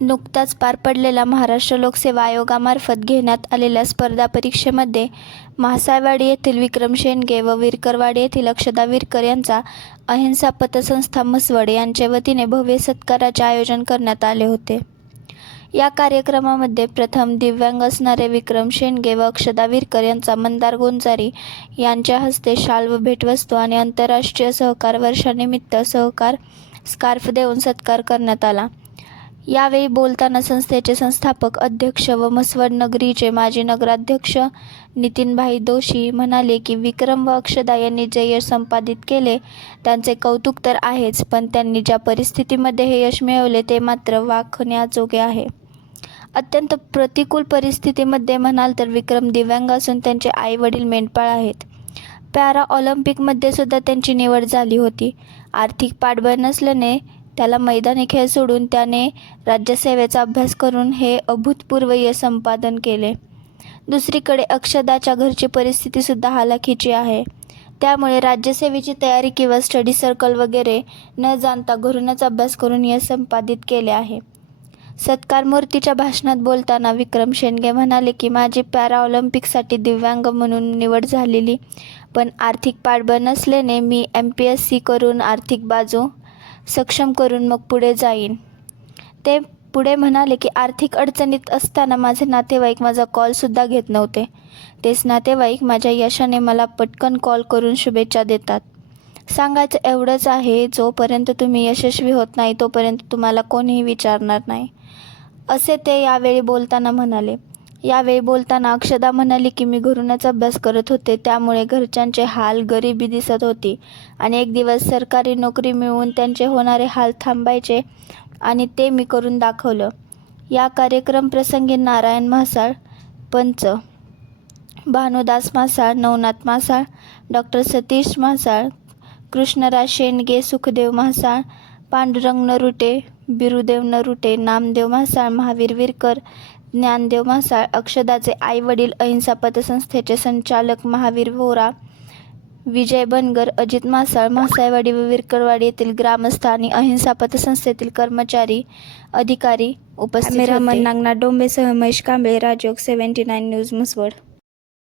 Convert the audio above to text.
नुकताच पार पडलेल्या महाराष्ट्र लोकसेवा आयोगामार्फत घेण्यात आलेल्या स्पर्धा परीक्षेमध्ये म्हासायवाडी येथील विक्रम शेंडगे व विरकरवाडी येथील अक्षदा विरकर यांचा अहिंसा पतसंस्था म्हसवड यांच्या वतीने भव्य सत्काराचे आयोजन करण्यात आले होते. या कार्यक्रमामध्ये प्रथम दिव्यांग असणारे विक्रम शेंडगे व अक्षदा विरकर यांचा मंदार गोंजारी यांच्या हस्ते शाल व भेटवस्तू आणि आंतरराष्ट्रीय सहकार वर्षानिमित्त सहकार स्कार्फ देऊन सत्कार करण्यात आला. यावेळी बोलताना संस्थेचे संस्थापक अध्यक्ष व मसवड नगरीचे माजी नगराध्यक्ष नितीनभाई दोशी म्हणाले की विक्रम व अक्षदा यांनी जे यश संपादित केले त्यांचे कौतुक तर आहेच पण त्यांनी ज्या परिस्थितीमध्ये हे यश मिळवले ते मात्र वाखण्याजोगे आहे. अत्यंत प्रतिकूल परिस्थितीमध्ये म्हणाल तर विक्रम दिव्यांग असून त्यांचे आई वडील मेंढपाळ आहेत. पॅरा ऑलिम्पिकमध्ये सुद्धा त्यांची निवड झाली होती. आर्थिक पाठबळ नसल्याने त्याला मैदानी खेळ सोडून त्याने राज्यसेवेचा अभ्यास करून हे अभूतपूर्व यश संपादन केले. दुसरीकडे अक्षदाच्या घरची परिस्थितीसुद्धा हालाखीची आहे. त्यामुळे राज्यसेवेची तयारी किंवा स्टडी सर्कल वगैरे न जाणता घरूनच अभ्यास करून यश संपादित केले आहे. सत्कार मूर्तीच्या भाषणात बोलताना विक्रम शेंडगे म्हणाले की माझी पॅरा ऑलिम्पिकसाठी दिव्यांग म्हणून निवड झालेली पण आर्थिक पाठबळ नसल्याने मी एम पी एस सी करून आर्थिक बाजू सक्षम करून मग पुढे जाईन. ते पुढे म्हणाले की आर्थिक अडचणीत असताना माझे नातेवाईक माझा कॉलसुद्धा घेत नव्हते. तेच नातेवाईक माझ्या यशाने मला पटकन कॉल करून शुभेच्छा देतात. सांगायचं एवढंच आहे जोपर्यंत तुम्ही यशस्वी होत नाही तोपर्यंत तुम्हाला कोणीही विचारणार नाही. असे ते यावेळी बोलताना म्हणाले. यावेळी बोलताना अक्षदा म्हणाली की मी घरूनच अभ्यास करत होते. त्यामुळे घरच्यांचे हाल गरिबी दिसत होती. आणि एक दिवस सरकारी नोकरी मिळवून त्यांचे होणारे हाल थांबायचे आणि ते मी करून दाखवलं. या कार्यक्रम प्रसंगी नारायण म्हासाळ पंच भानुदास मासाळ नवनाथ मासाळ डॉक्टर सतीश मासाळ कृष्णराज शेंडगे सुखदेव म्हासाळ पांडुरंग नरुटे बिरुदेव नरुटे नामदेव म्हासाळ महावीर विरकर ज्ञानदेव म्हासाळ अक्षदाचे आईवडील अहिंसा पतसंस्थेचे संचालक महावीर वोरा विजय बनगर अजित मासाळ म्हासाळवाडी व विरकरवाडी येथील ग्रामस्थ आणि अहिंसा पतसंस्थेतील कर्मचारी अधिकारी उपस्थित होते. Nagnath डोंबेसह Mahesh Kamble Rajyog seventy nine news Muswad.